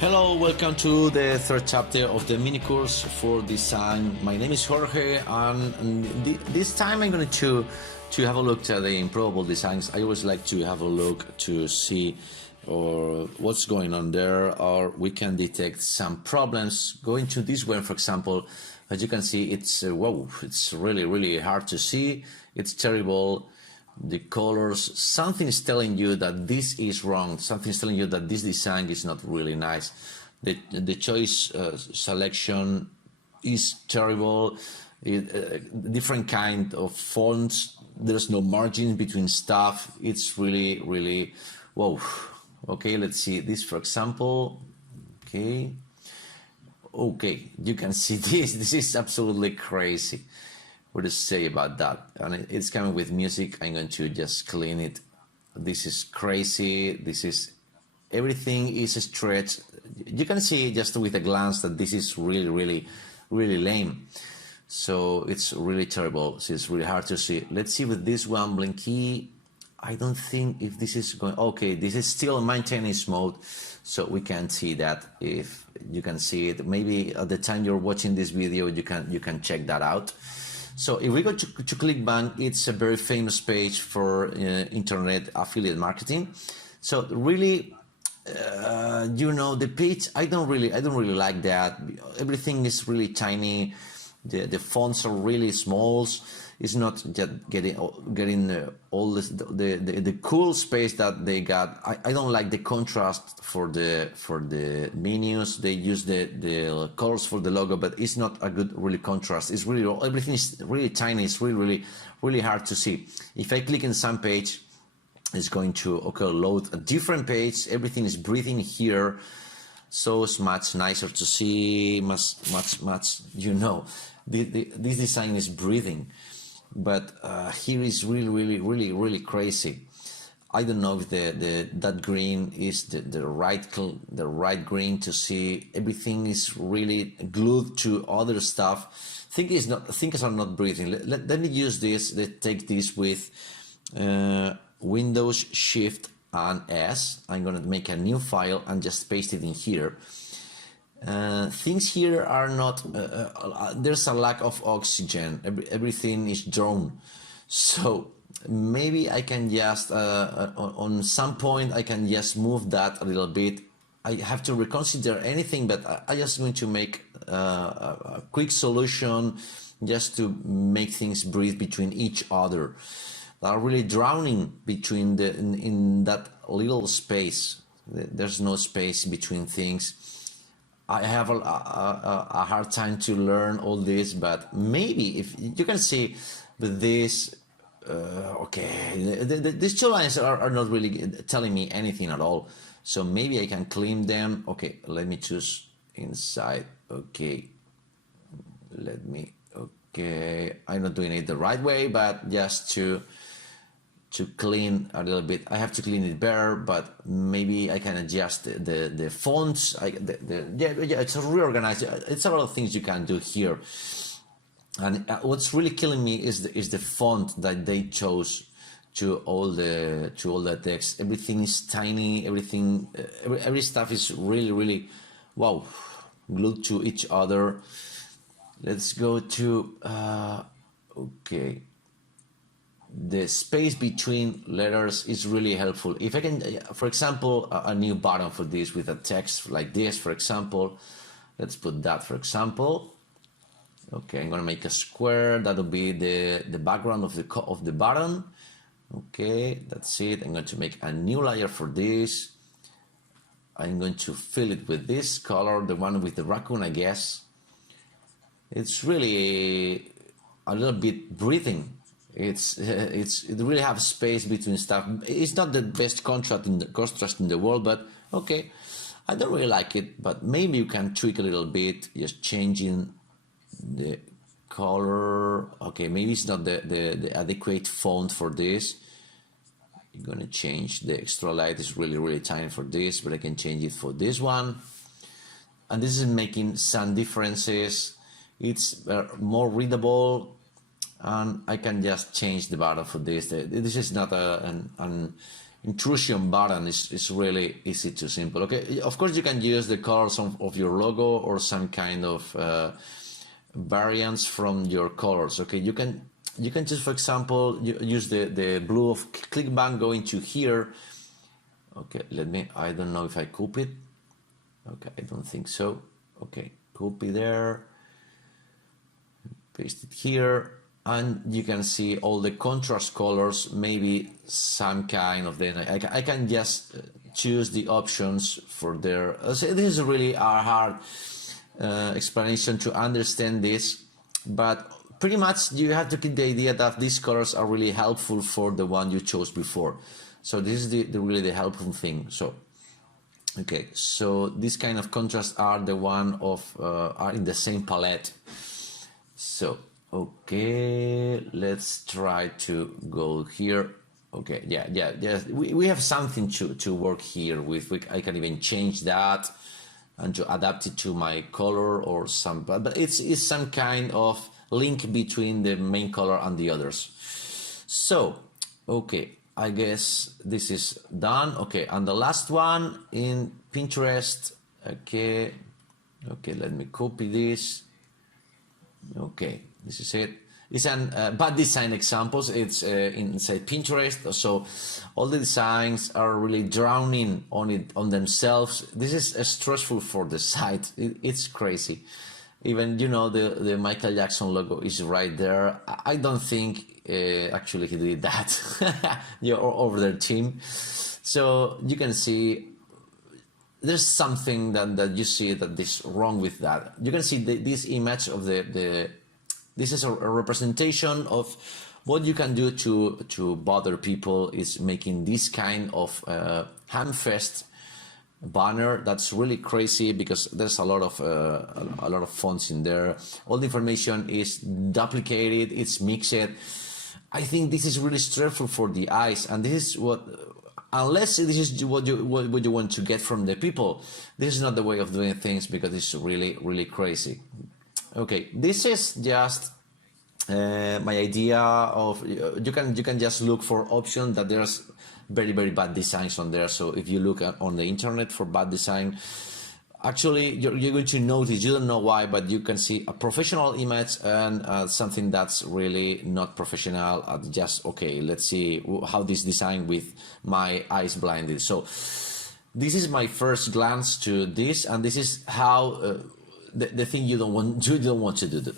Hello, welcome to the third chapter of the mini course for design. My name is Jorge, and this time I'm going to have a look at the improvable designs. I always like to have a look to see what's going on there, or we can detect some problems. Going to this one, for example, as you can see, it's it's really hard to see. It's terrible. The colors, something is telling you that this is wrong. Something is telling you that this design is not really nice. The choice selection is terrible. Different kind of fonts. There's no margin between stuff. It's really whoa. Okay, let's see this for example. Okay, you can see this. This is absolutely crazy. What to say about that? And it's coming with music. I'm going to just clean it. This is crazy. This is everything is stretched. You can see just with a glance that this is really lame. So it's really terrible. So it's really hard to see. Let's see with this one, Blinky. I don't think if this is going. Okay, this is still maintenance mode, so we can see that. If you can see it, maybe at the time you're watching this video, you can check that out. So if we go to ClickBank, it's a very famous page for internet affiliate marketing. So really, the page, I don't really like that. Everything is really tiny. The fonts are really small. It's not just getting all the cool space that they got. I don't like the contrast for the menus. They use the colors for the logo, but it's not a good really contrast. It's really, everything is really tiny. It's really hard to see. If I click in some page, it's going to load a different page. Everything is breathing here, so it's much nicer to see. Much this design is breathing. But here is really crazy. I don't know if that green is the right green to see. Everything is really glued to other stuff. Things are not breathing. Let me use this. Let's take this with Windows Shift and S. I'm gonna make a new file and just paste it in here. Things here are not, there's a lack of oxygen. Everything is drawn. So maybe I can just, on some point, I can just move that a little bit. I have to reconsider anything, but I just going to make a quick solution just to make things breathe between each other. They are really drowning between in that little space. There's no space between things. I have a hard time to learn all this, but maybe if you can see with this, these two lines are not really telling me anything at all. So maybe I can clean them. Okay, let me choose inside. Okay, I'm not doing it the right way, but just to clean a little bit. I have to clean it better, but maybe I can adjust the fonts. It's reorganized. It's a lot of things you can do here. And what's really killing me is the font that they chose to all the text. Everything is tiny. Every stuff is really wow, glued to each other. Let's go to okay. The space between letters is really helpful. If I can, for example, a new button for this with a text like this, for example, let's put that, for example. Okay, I'm gonna make a square. That'll be the background of the button. Okay, that's it. I'm going to make a new layer for this. I'm going to fill it with this color, the one with the raccoon, I guess. It's really a little bit breathing. It really have space between stuff. It's not the best contrast in the world, but okay, I don't really like it. But maybe you can tweak a little bit, just changing the color. Okay, maybe it's not the adequate font for this. I'm gonna change the extra light. Is really tiny for this, but I can change it for this one. And this is making some differences. It's more readable. And I can just change the button for this. This is not an intrusion button is really easy to simple. Okay, of course you can use the colors of your logo or some kind of variants from your colors. Okay, you can just, for example, use the blue of ClickBank going to here. Okay, I don't know if I copy it. Okay, I don't think so. Okay, copy there, paste it here, and you can see all the contrast colors, maybe some kind of, then I can just choose the options for there. So this is really a hard explanation to understand this, but pretty much you have to get the idea that these colors are really helpful for the one you chose before. So this is really the helpful thing. So okay, so this kind of contrasts are the one of are in the same palette. So okay, let's try to go here. Okay, yeah. We have something to work here with. I can even change that and to adapt it to my color or some, but it's some kind of link between the main color and the others. So okay, I guess this is done. Okay, and the last one in Pinterest. Okay, let me copy this. Okay, this is it. It's an bad design examples. It's inside Pinterest. So all the designs are really drowning on themselves. This is stressful for the site. It's crazy. Even, you know, the Michael Jackson logo is right there. I don't think actually he did that. Yeah, or over their team. So you can see there's something that you see that is wrong with that. You can see this image of this is a representation of what you can do to bother people, is making this kind of Hamfest banner that's really crazy because there's a lot of fonts in there. All the information is duplicated, it's mixed. I think this is really stressful for the eyes, and this is what, unless this is what you want to get from the people, this is not the way of doing things, because it's really crazy. Okay, this is just my idea of, you can just look for options that there's very bad designs on there. So if you look on the internet for bad design, actually you're going to notice, you don't know why, but you can see a professional image and something that's really not professional. Just okay, let's see how this design with my eyes blinded. So this is my first glance to this, and this is how the thing you don't want to do.